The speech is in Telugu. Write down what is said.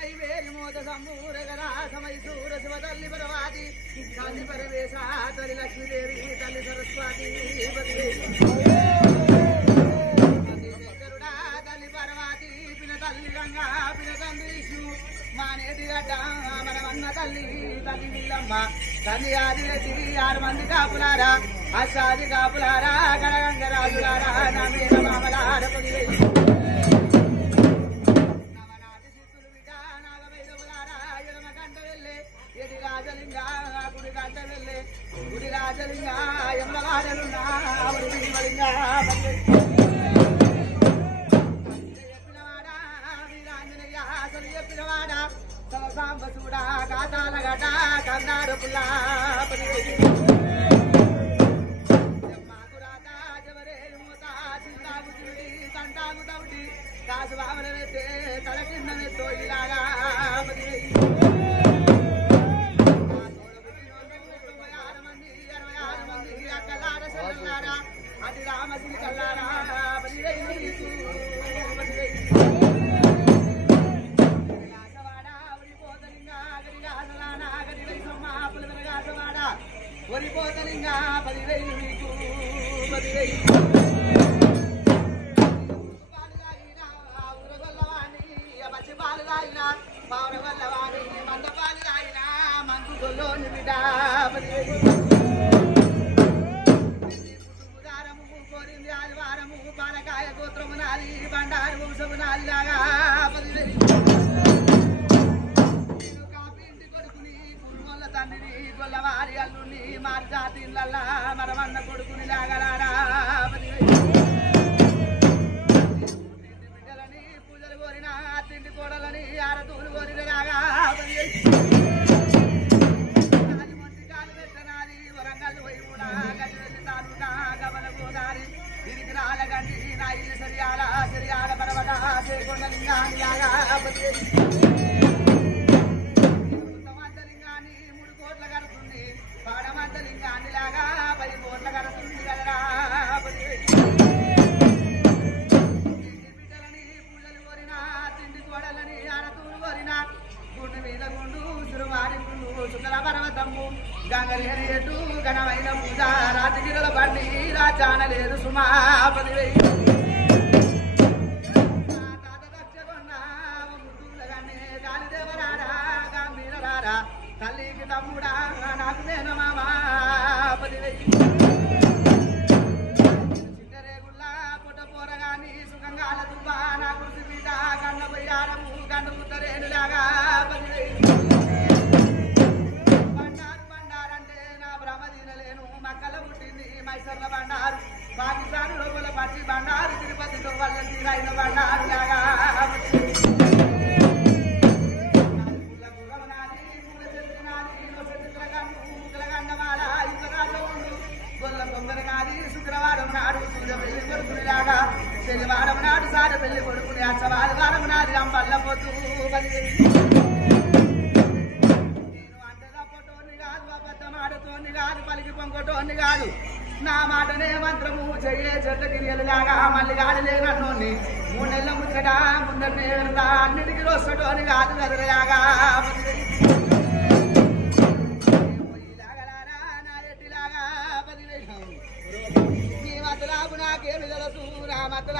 నైవేరి మోద సంబూరగరా సమయసూర శివ తల్లి పరవాది తల్లి పరమేశ తల్లి లక్ష్మీదేవి తల్లి సరస్వతి శంకరుడా తల్లి పరవాది పిన తల్లి గంగా పిన తండ్రి విష్ణు మానేటి గడ్డ మనమన్న తల్లి తల్లి నీలమ్మ తల్లి ఆదిరెడ్డి 6 మంది కాపులారా అసాది కాపులారా గణగంగరాజులారా నా మీద మామలార గుడి రాజలింగా యమలవాడలున్నా చెప్పినవాడా వీరాంజనేయ అసలు చెప్పినవాడా తమ సాంబసూడా కాతాల గడ్డ కన్నాడు పుల్లా తంటాము తౌటి కాసు బామల పెట్టే తల కింద మెత్తో ఇలాగా అది రామశ్రీ కల్లారా ఒరిపోతలింగా 10,000 మీకు 10,000 పచ్చి పాలు తాగినా పావుల వల్ల వాడి మంద పాలు తాగినా మంకు గొల్లోని బిడ్డ 10,000 ఆదివారము పాలకాయ గోత్రము నాలి బండారు వంశము నాలిలాగా 10,000 కాపింటి కొడుకుని కుర్మోళ్ళ తండ్రిని గొల్లవారి అల్లుని మారి జాతిళ్ళల్లా మరమన్న కొడుకుని లాగలారా 10,000 బిడ్డలని పూజలు కోరిన తిండి కోడలని ఆరతూలు కోరిన లాగా 10,000 మొంటి కాలు పెట్టనాది వరంగల్లు పోయి కూడా గడ్డి వెళ్ళి తాలూకా గమల గోదారి ఇరికి రాలగండి నా ఇల్లు సరియాల పరవట చేకొండలింగానిలాగా 10,000 లింగాన్ని 3 కోట్ల కడుతుంది పాడమంతలింగాన్ని లాగా 10 కోట్ల కడుతుంది కదరా 10,000 బిడ్డలని పూజలు కోరినా తిండి కోడలని ఆరతూలు కోరినా గుండు మీద గుండు సురువారి గుండు శుక్ల పర్వతము గంగలేని ఎటు ఘనమైన పూజ రాజగిరల బండి రాజాన లేదు సుమా 10,000 తల్లికి తమ్ముడా నాకు నేను మామా 10,000 చిట్టరేగుల్లా పుట్ట పోరగాని సుఖంగాల దుబ్బా నా కృషి పీట గండ పోయారము గండ ముత్తరేనులాగా 10,000 బండారంటే నా భ్రమ తినలేను మక్కల పుట్టింది మైసర్ల బండారు పాకిస్తాన్ లోపల పచ్చి బండారు తిరుపతిలో వల్ల తీరైన బండారు లాగా శుక్రవారం నాడు సూర్య పెళ్లి కొడుకునిలాగా శనివారం నాడు సార పెళ్లి కొడుకుని ఆదివారం నాడు అంబల్ల పొద్దు 10,000 నేను అంటల పొట్టోని కాదు అబద్ధం ఆడుతోని కాదు పలికి పొంగటోని కాదు నా మాటనే మంత్రము చెయ్యే చెట్లకిలాగా మళ్ళీ గాడిలేనన్నోని 3 నెలల ముచ్చట ముందరనే వెళ్తా అన్నిటికీ వస్తటోని కాదు కదలాగా 10,000 నాకేమి తెలుసు నా మతలా